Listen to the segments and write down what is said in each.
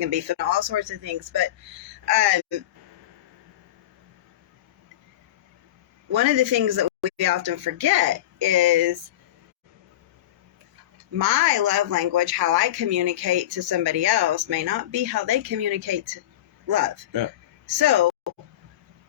can be all sorts of things. But one of the things that we often forget is my love language, how I communicate to somebody else, may not be how they communicate to love. Yeah. So,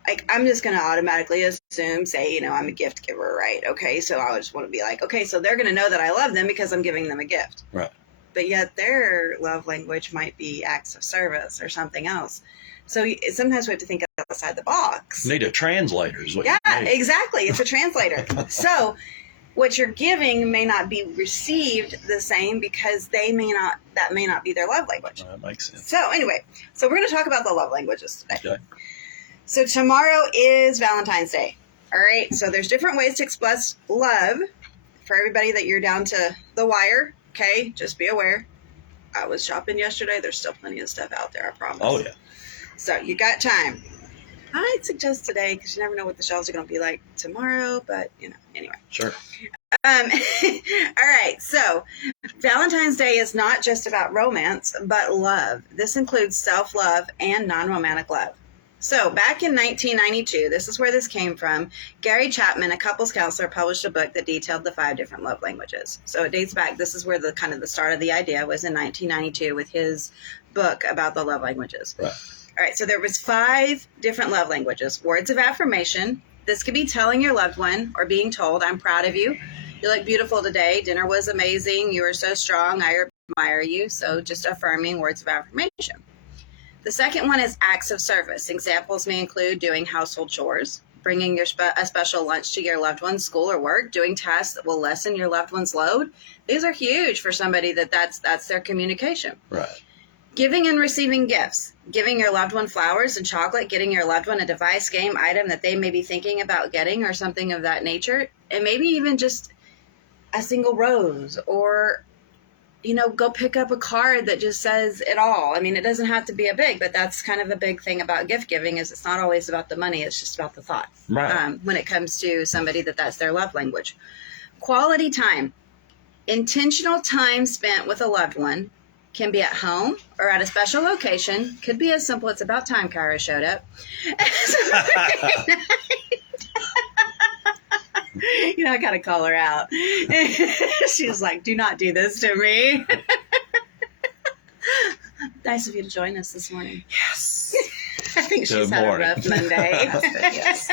like, I'm just going to automatically assume, say, I'm a gift giver, right? Okay, so I just want to be like, okay, so they're going to know that I love them because I'm giving them a gift. Right. But yet their love language might be acts of service or something else. So sometimes we have to think outside the box. Need a translator is what Yeah, you need. exactly. It's a translator. So what you're giving may not be received the same because that may not be their love language. That makes sense. So anyway, so we're going to talk about the love languages today. Okay. So tomorrow is Valentine's Day. All right. So there's different ways to express love for everybody that you're down to the wire. Okay. Just be aware. I was shopping yesterday. There's still plenty of stuff out there. I promise. Oh, yeah. So you got time. I'd suggest today because you never know what the shelves are going to be like tomorrow. But, anyway. Sure. All right. So Valentine's Day is not just about romance, but love. This includes self-love and non-romantic love. So back in 1992, this is where this came from. Gary Chapman, a couples counselor, published a book that detailed the 5 different love languages. So it dates back. This is where the start of the idea was in 1992 with his book about the love languages. Right. All right. So there was 5 different love languages. Words of affirmation. This could be telling your loved one or being told, I'm proud of you. You look beautiful today. Dinner was amazing. You are so strong. I admire you. So just affirming words of affirmation. The second one is acts of service. Examples may include doing household chores, bringing a special lunch to your loved one's school or work, doing tasks that will lessen your loved one's load. These are huge for somebody that's their communication. Right. Giving and receiving gifts, giving your loved one flowers and chocolate, getting your loved one a device, game, item that they may be thinking about getting or something of that nature, and maybe even just a single rose or go pick up a card that just says it all. I mean, it doesn't have to be a big, but that's kind of a big thing about gift giving is it's not always about the money. It's just about the thought. Right. When it comes to somebody that's their love language. Quality time. Intentional time spent with a loved one can be at home or at a special location. Could be as simple. It's about time Kyra showed up. I gotta call her out. She was like, do not do this to me. Nice of you to join us this morning. Yes. I think she's had a rough Monday. Yes.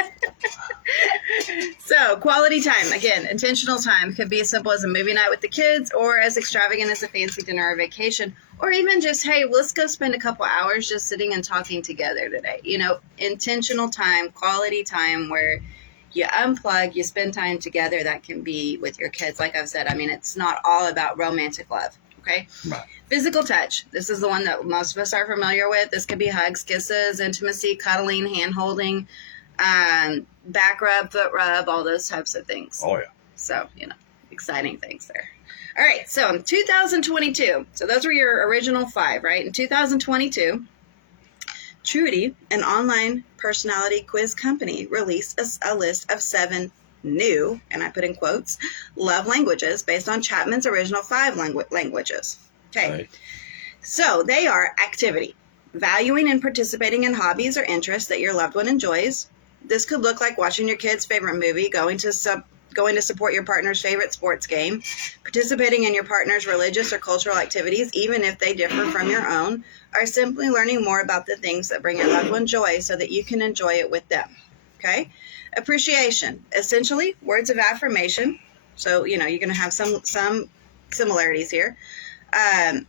So quality time, again, intentional time could be as simple as a movie night with the kids or as extravagant as a fancy dinner or vacation, or even just, hey, let's go spend a couple hours just sitting and talking together today. Intentional time, quality time where you unplug, you spend time together. That can be with your kids. Like I've said, I mean, it's not all about romantic love. Okay. Right. Physical touch. This is the one that most of us are familiar with. This could be hugs, kisses, intimacy, cuddling, hand holding, back rub, foot rub, all those types of things. Oh, yeah. So, exciting things there. All right. So in 2022, so those were your original 5, right? In 2022, Trudy, an online personality quiz company, released a list of 7 new, and I put in quotes, love languages based on Chapman's original 5 languages. Okay. Right. So they are activity, valuing and participating in hobbies or interests that your loved one enjoys. This could look like watching your kid's favorite movie, going to support your partner's favorite sports game, participating in your partner's religious or cultural activities, even if they differ from your own, or simply learning more about the things that bring your loved one joy so that you can enjoy it with them. Okay? Appreciation, essentially words of affirmation. So, you're going to have some similarities here.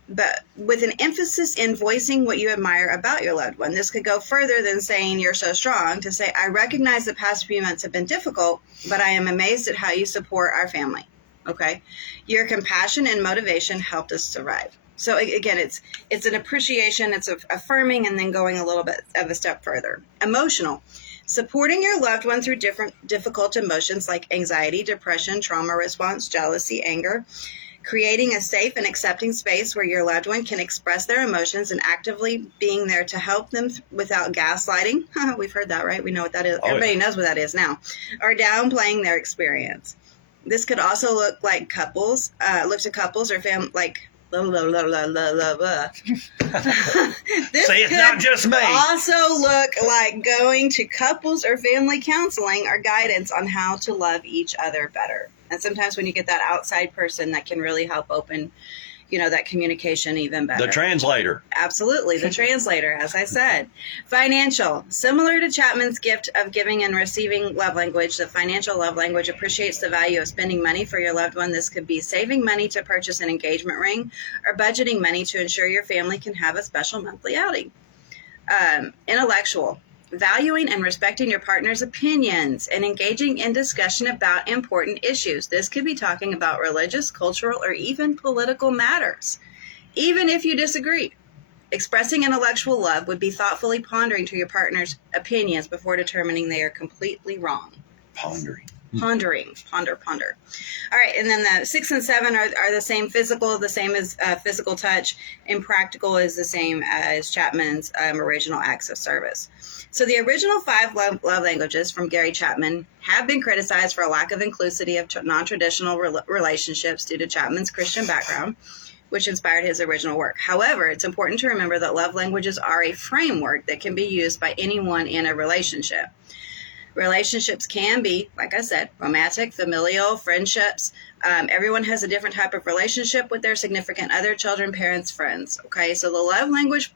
But with an emphasis in voicing what you admire about your loved one. This could go further than saying you're so strong to say, I recognize the past few months have been difficult, but I am amazed at how you support our family. Okay. Your compassion and motivation helped us survive. So again, it's an appreciation, it's affirming, and then going a little bit of a step further. Emotional. Supporting your loved one through difficult emotions like anxiety, depression, trauma response, jealousy, anger. Creating a safe and accepting space where your loved one can express their emotions and actively being there to help them without gaslighting. We've heard that, right? We know what that is. Oh, Everybody knows what that is now. Or downplaying their experience. This could also look to couples or Blah, blah, blah, blah, blah, blah, blah. This Say it's could not just me. also look like going to couples or family counseling or guidance on how to love each other better. And sometimes when you get that outside person, that can really help open, that communication even better. The translator. Absolutely, the translator, as I said. Financial. Similar to Chapman's gift of giving and receiving love language, the financial love language appreciates the value of spending money for your loved one. This could be saving money to purchase an engagement ring or budgeting money to ensure your family can have a special monthly outing. Intellectual. Valuing and respecting your partner's opinions and engaging in discussion about important issues. This could be talking about religious, cultural, or even political matters, even if you disagree. Expressing intellectual love would be thoughtfully pondering to your partner's opinions before determining they are completely wrong. Pondering. Ponder. All right, and then the 6 and 7 are the same. Physical, the same as physical touch, and practical is the same as Chapman's original acts of service. So the original 5 love languages from Gary Chapman have been criticized for a lack of inclusivity of non-traditional relationships due to Chapman's Christian background, which inspired his original work. However, it's important to remember that love languages are a framework that can be used by anyone in a relationship. Relationships can be, like I said, romantic, familial, friendships. Everyone has a different type of relationship with their significant other, children, parents, friends. Okay, so the love languages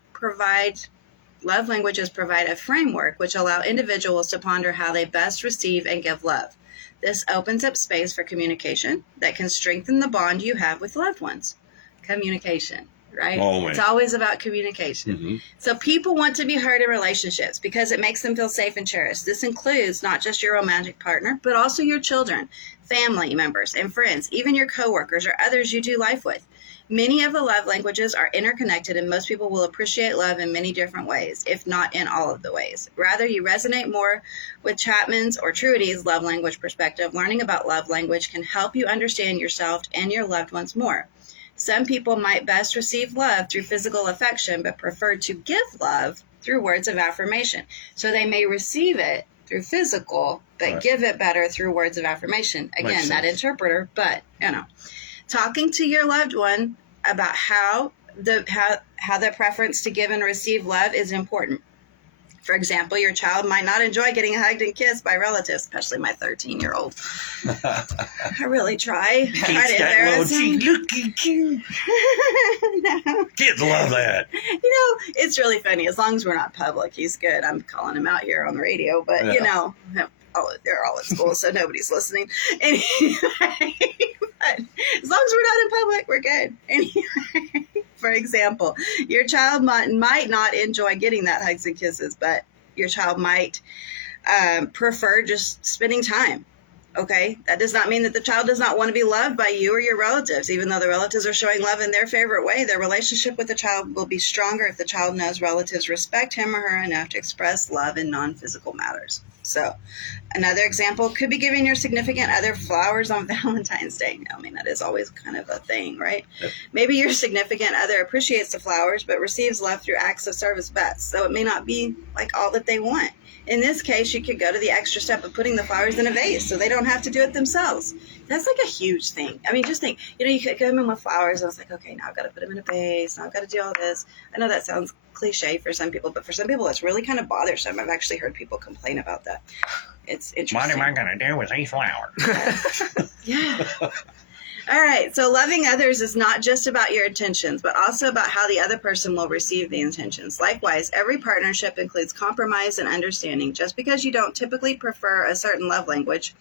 provide a framework which allow individuals to ponder how they best receive and give love. This opens up space for communication that can strengthen the bond you have with loved ones. Communication. Right? Always. It's always about communication. Mm-hmm. So people want to be heard in relationships because it makes them feel safe and cherished. This includes not just your romantic partner, but also your children, family members, and friends, even your coworkers or others you do life with. Many of the love languages are interconnected, and most people will appreciate love in many different ways, if not in all of the ways. Rather, you resonate more with Chapman's or Trudy's love language perspective. Learning about love language can help you understand yourself and your loved ones more. Some people might best receive love through physical affection, but prefer to give love through words of affirmation. So they may receive it through physical, but Right. give it better through words of affirmation. Again, Makes that sense. interpreter, but talking to your loved one about how the preference to give and receive love is important. For example, your child might not enjoy getting hugged and kissed by relatives, especially my 13-year-old. I really try. Try to embarrass him. No. Kids love that. It's really funny. As long as we're not public, he's good. I'm calling him out here on the radio, but they're all at school, so nobody's listening. Anyway, but as long as we're not in public, we're good. Anyway, for example, your child might not enjoy getting that hugs and kisses, but your child might prefer just spending time. Okay, that does not mean that the child does not want to be loved by you or your relatives. Even though the relatives are showing love in their favorite way, their relationship with the child will be stronger if the child knows relatives respect him or her enough to express love in non-physical matters. So, another example could be giving your significant other flowers on Valentine's Day. I mean, that is always kind of a thing, right? Yep. Maybe your significant other appreciates the flowers, but receives love through acts of service best. So it may not be like all that they want. In this case, you could go to the extra step of putting the flowers in a vase so they don't have to do it themselves. That's like a huge thing. I mean, just think, you could come in with flowers. I was like, okay, now I've got to put them in a vase. Now I've got to do all this. I know that sounds cliche for some people, but for some people, it's really kind of bothersome. I've actually heard people complain about that. It's interesting. What am I going to do with these flowers? Yeah. All right. So loving others is not just about your intentions, but also about how the other person will receive the intentions. Likewise, every partnership includes compromise and understanding. Just because you don't typically prefer a certain love language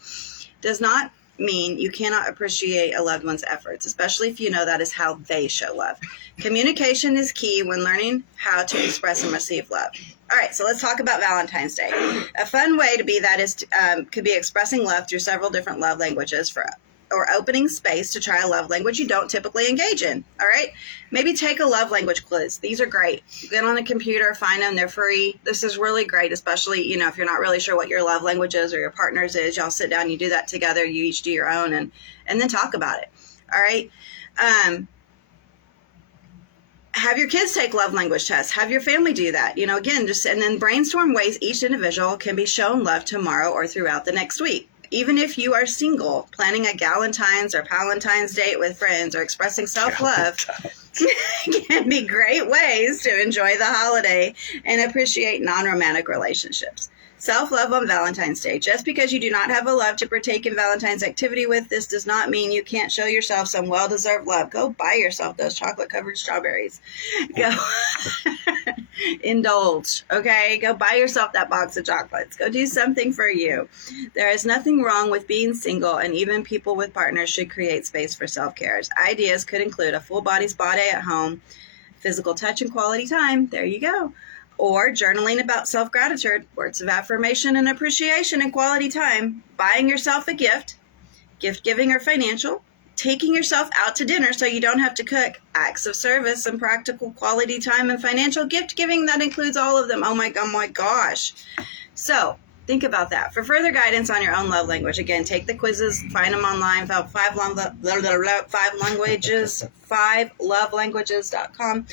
does not mean you cannot appreciate a loved one's efforts, especially if you know that is how they show love. Communication is key when learning how to express and receive love. All right, so let's talk about Valentine's Day. A fun way to be that is could be expressing love through several different love languages or opening space to try a love language you don't typically engage in. All right, maybe take a love language quiz. These are great. Get on the computer, find them. They're free. This is really great, especially if you're not really sure what your love language is or your partner's is. Y'all sit down, you do that together. You each do your own, and then talk about it. All right. Have your kids take love language tests. Have your family do that. Again, and then brainstorm ways each individual can be shown love tomorrow or throughout the next week. Even if you are single, planning a Galentine's or Palentine's date with friends or expressing self-love can be great ways to enjoy the holiday and appreciate non-romantic relationships. Self-love on Valentine's Day. Just because you do not have a love to partake in Valentine's activity with, this does not mean you can't show yourself some well-deserved love. Go buy yourself those chocolate-covered strawberries. Go indulge, okay? Go buy yourself that box of chocolates. Go do something for you. There is nothing wrong with being single, and even people with partners should create space for self-care. Ideas could include a full-body spa day at home, physical touch and quality time. There you go. Or journaling about self-gratitude, words of affirmation and appreciation and quality time, buying yourself a gift giving or financial, taking yourself out to dinner so you don't have to cook, acts of service and practical quality time and financial gift giving. That includes all of them. Oh my gosh. So think about that. For further guidance on your own love language, again, take the quizzes, find them online, fivelovelanguages.com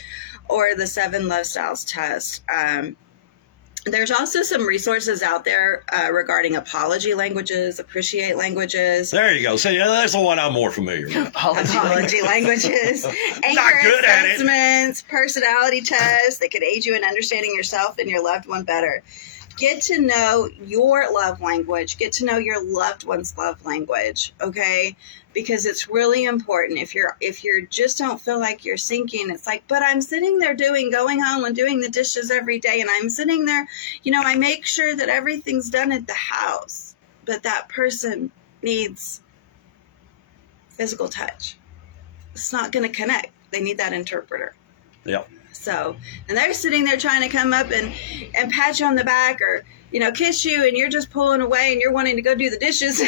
or the 7 Love Styles test. There's also some resources out there regarding apology languages, appreciate languages. There you go. See, that's the one I'm more familiar with. Apology languages, anchor good at it. assessments, personality tests that can aid you in understanding yourself and your loved one better. Get to know your love language. Get to know your loved one's love language, okay? Because it's really important. If you're just don't feel like you're sinking, it's like, but I'm sitting there going home and doing the dishes every day, and I'm sitting there, I make sure that everything's done at the house, but that person needs physical touch. It's not going to connect. They need that interpreter. Yep. So, and they're sitting there trying to come up and pat you on the back or, kiss you, and you're just pulling away and you're wanting to go do the dishes.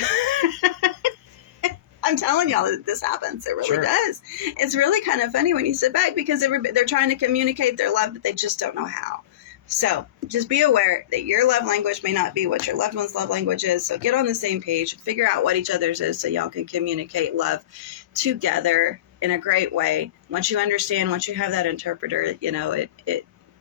I'm telling y'all that this happens. It really does. It's really kind of funny when you sit back because they're trying to communicate their love, but they just don't know how. So just be aware that your love language may not be what your loved one's love language is. So get on the same page, figure out what each other's is so y'all can communicate love together in a great way. Once you understand, once you have that interpreter,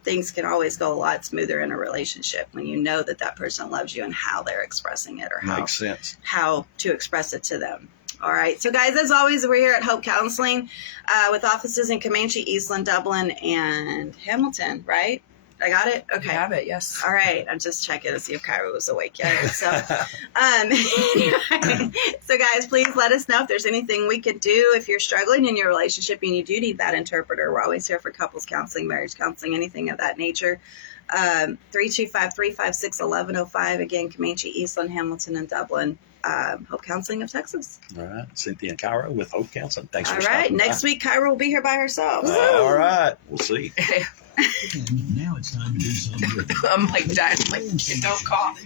things can always go a lot smoother in a relationship when you know that person loves you and how they're expressing it or Makes sense. how to express it to them. All right. So, guys, as always, we're here at Hope Counseling with offices in Comanche, Eastland, Dublin, and Hamilton, right? I got it? Okay. You have it, yes. All right. I'm just checking to see if Kyra was awake yet. So, anyway, so guys, please let us know if there's anything we could do. If you're struggling in your relationship and you do need that interpreter, we're always here for couples counseling, marriage counseling, anything of that nature. 325-356-1105. Again, Comanche, Eastland, Hamilton, and Dublin. Hope Counseling of Texas. All right. Cynthia and Kyra with Hope Counseling. Thanks for stopping by. All right. Next week, Kyra will be here by herself. All right. We'll see. And now it's time to do something. I'm like, Dad, don't cough.